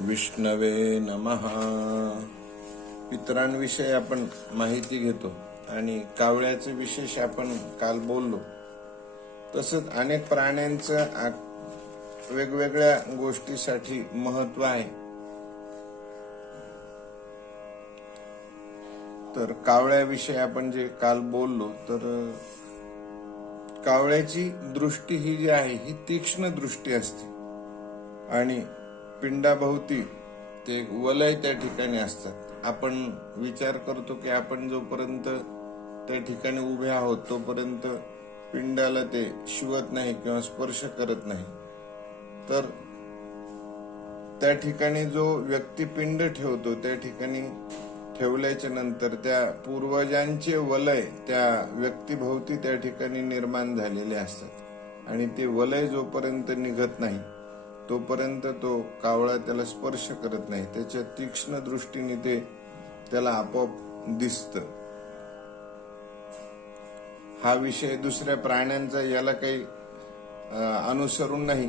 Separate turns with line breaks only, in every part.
विष्णवे नमहा पितरांविषयी आपण माहिती घेतो आणि कावळ्याचे विशेष आपण काल बोललो. तसंच अनेक प्राण्यांचं वेगवेगळ्या गोष्टीसाठी महत्त्व आहे. तर कावळ्याविषयी आपण जे काल बोललो तर कावळ्याची दृष्टी ही जी आहे ही तीक्ष्ण दृष्टी असते. आणि पिंडाभोवती ते वलय त्या ठिकाणी असतात. आपण विचार करतो की आपण जोपर्यंत त्या ठिकाणी उभे आहोत तोपर्यंत पिंडाला ते शिवत नाही किंवा स्पर्श करत नाही. तर त्या ठिकाणी जो व्यक्ती पिंड ठेवतो त्या ठिकाणी ठेवल्याच्या नंतर त्या पूर्वजांचे वलय त्या व्यक्तीभोवती त्या ठिकाणी निर्माण झालेले असतात. आणि ते वलय जोपर्यंत निघत नाही तोपर्यंत तो कावळा त्याला स्पर्श करत नाही. त्याच्या तीक्ष्ण दृष्टीने ते त्याला आपोआप दिसत. हा विषय दुसऱ्या प्राण्यांचा याला काही अनुसरून नाही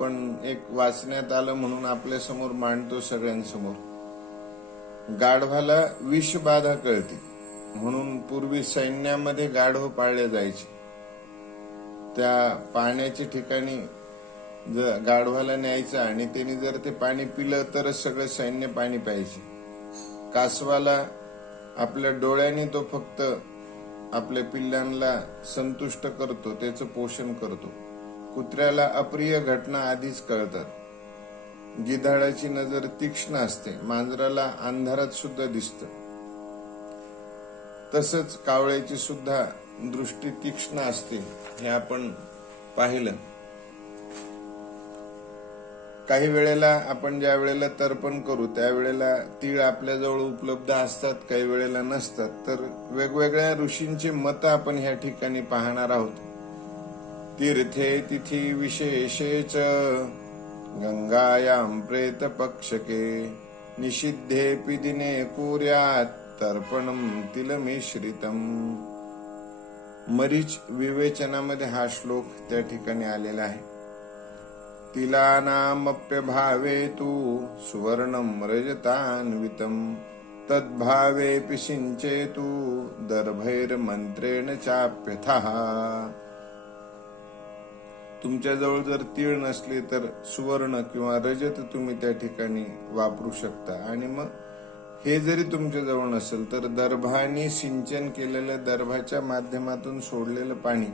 पण एक वाचण्यात आलं म्हणून आपल्यासमोर मांडतो सगळ्यांसमोर. गाढवाला विषबाधा कळते म्हणून पूर्वी सैन्यामध्ये गाढव पाळले जायचे. त्या पाण्याच्या ठिकाणी जर गाढवाला न्यायचं आणि त्याने जर ते पाणी पिलं तरच सगळं सैन्य पाणी प्यायचे. कासवाला आपल्या डोळ्याने तो फक्त आपल्या पिल्लांना संतुष्ट करतो त्याचं पोषण करतो. कुत्र्याला अप्रिय घटना आधीच कळतात. गिधाडाची नजर तीक्ष्ण असते मांजराला अंधारात सुद्धा दिसत. तसंच कावळ्याची सुद्धा दृष्टी तीक्ष्ण असते हे आपण पाहिलं. काही वेळेला आपण ज्या वेळेला तर्पण करू त्यावेळेला तीळ आपल्याजवळ उपलब्ध असतात काही वेळेला नसतात. तर वेगवेगळ्या ऋषींची मत आपण ह्या ठिकाणी पाहणार आहोत. तीर्थे तिथी विशेषेच गंगायाम प्रेत पक्षके निषिद्धे दिने कुर्यात तर्पणम तिलमिश्रितम मरीच विवेचनामध्ये हा श्लोक त्या ठिकाणी आलेला आहे. तिलानामप्यभावे तु सुवर्णं रजतान्वितम् तद्भावेऽपि सिञ्चेतु दर्भैर्मन्त्रेण चाप्यथः। तुमच्याजवळ जर तीळ नसले तर सुवर्ण किंवा रजत तुम्ही त्या ठिकाणी वापरू शकता. आणि मग हे जरी तुमच्याजवळ नसेल तर दर्भाने सिंचन केलेलं दर्भाच्या माध्यमातून सोडलेलं पाणी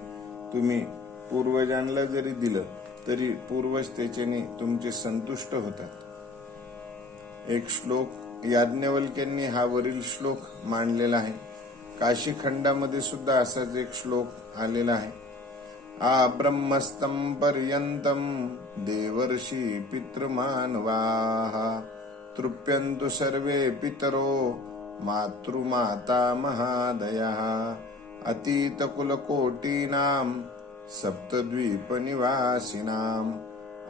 तुम्ही पूर्वजांना जरी दिलं तरी पूर्वज त्याच्याने तुमचे संतुष्ट होतात. एक श्लोक याज्ञवल्क्यांनी हा वरील श्लोक मांडलेला आहे. काशीखंडामध्ये सुद्धा असाच एक श्लोक आलेला आहे. आ ब्रह्मस्तम पर्यंतं देवर्षी पितृमानवाः. तृप्यंतु सर्वे पितरो मातृमाता महादयः. अतीतकुलकोटीनां सप्तद्वीपनिवासिनाम्।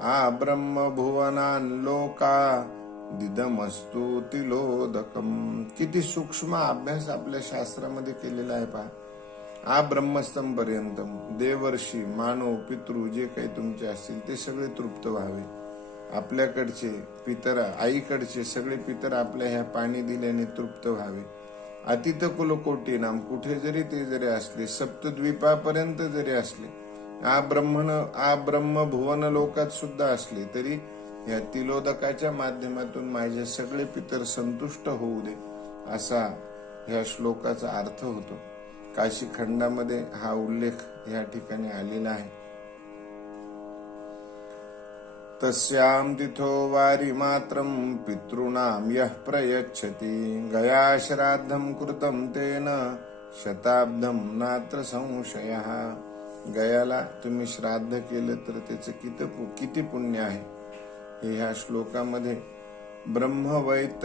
आ ब्रह्मभुवनान् लोका दिदमस्तु तिलोदकम किती सूक्ष्म अभ्यास आपल्या शास्त्रामध्ये केलेला आहे पहा. आ ब्रह्मस्तम पर्यंत देवर्षी मानव पितृ जे काही तुमचे असतील ते सगळे तृप्त व्हावे. आपल्याकडचे पितर आईकडचे सगळे पितर आपल्या ह्या पाणी दिल्याने तृप्त व्हावे. अतित कुलकोटी नाम कुठे जरी ते जरी असले सप्तद्वीपापर्यंत जरी असले आ ब्रह्मन आ ब्रह्म भुवन लोकात सुद्धा असले तरी या तिलोदकाच्या माध्यमातून माझे सगळे पितर संतुष्ट होऊ दे असा ह्या श्लोकाचा अर्थ होतो. काशी खंडामध्ये हा उल्लेख या ठिकाणी आलेला आहे. तस्यां तिथो वारी मात्रं पितृणाम यः प्रयच्छति गया श्राद्धम कृतं तेन शताब्दं नात्र संशयः। गयाला तुम्ही श्राद्ध केलं तर त्याचं किती किती पुण्य आहे? हे ह्या श्लोकामध्ये ब्रह्मवैत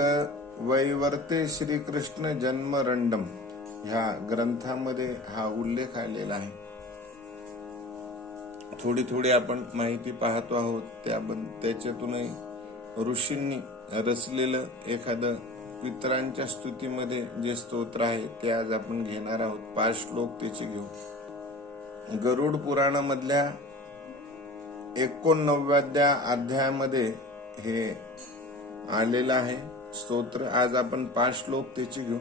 वैवर्ते श्रीकृष्ण जन्मरंडम ह्या ग्रंथामध्ये हा उल्लेख आलेला आहे. थोडी थोडी आपण माहिती पाहतो आहोत त्या त्याच्यातूनही ऋषींनी रचलेलं एखादं पितरांच्या स्तुतीमध्ये जे स्तोत्र आहे ते आज आपण घेणार आहोत. पाच श्लोक त्याचे घेऊ. गरुड पुराणामधल्या एकोणनव्याद्या अध्यायामध्ये हे आलेलं आहे. स्तोत्र. आज आपण पाच श्लोक त्याची घेऊ.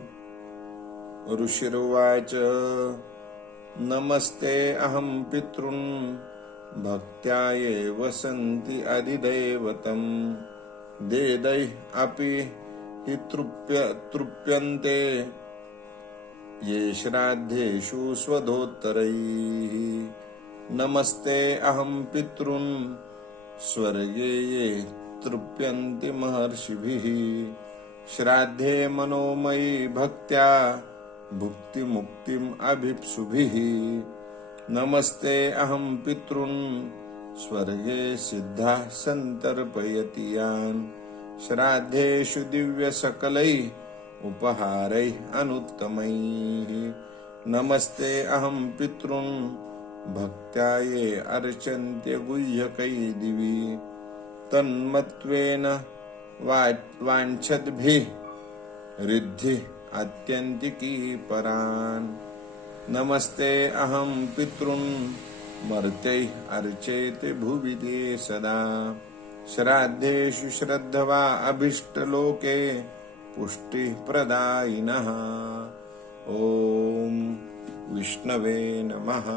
ऋषिर्वाच नमस्ते अहम पितृन भक्त्या वसंती अधिदैवतम। देदै अपि हि तृप्य तृप्यन्ते। ये श्राद्धेषु स्वधोत्तरैः। नमस्ते अहं पितॄन्। स्वर्गे ये तृप्यन्ति महर्षिभिः। श्राद्धे मनोमयी भक्त्या भुक्तिमुक्तिम् अभिप्सुभिः। नमस्ते अहं पितॄन्। स्वर्गे सिद्धाः सन्तर्पयति यान्। श्राद्धेषु दिव्यसकलैः उपहारैः अनुत्तमैः। नमस्ते अहं पितॄन्। भक्त्या ये अर्चन्त्य गुह्यकै दिवि तन्मत्वेन वाञ्छद्भिः। रिद्धि आत्यन्तिकी परान्। नमस्ते अहं पितॄन्। मर्त्यैः अर्चेति भुवि ते सदा। श्राद्धेषु श्रद्धवा अभीष्टलोके। पुष्टिः प्रदायिनः ॐ विष्णवे नमः